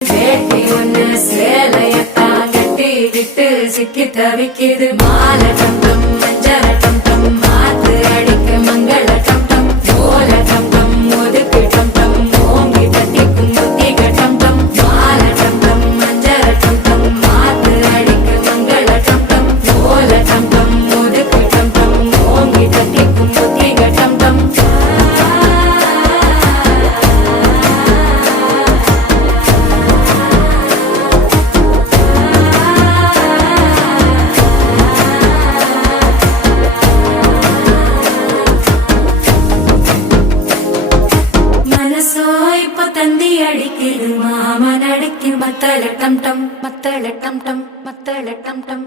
வேட்டி ஒண்ணு சேலையத்தான் கட்டிக்கிட்டு சிக்கி தவிக்குது. மாலை டம் டம் மஞ்சள டம் டம் மாத்து அடிக்க மங்கள டம் டம் ஓல டம் டம் ஒதுக்கு டம் டம் ஓங்கி தட்டிக்கும் புத்திக டம் டம் மாலை டம் டம் மஞ்சள டம் டம் மாத்து அடிக்க மங்கள டம் டம் ஓல டம் டம் ஒதுக்கு டம் டம் ஓங்கி தட்டிக்கும் புத்திக டம் டம். தந்தி அடிக்குது மாமன் அடிக்கு மத்தள டம் டம் மத்தள டம் டம் மத்தள டம் டம்.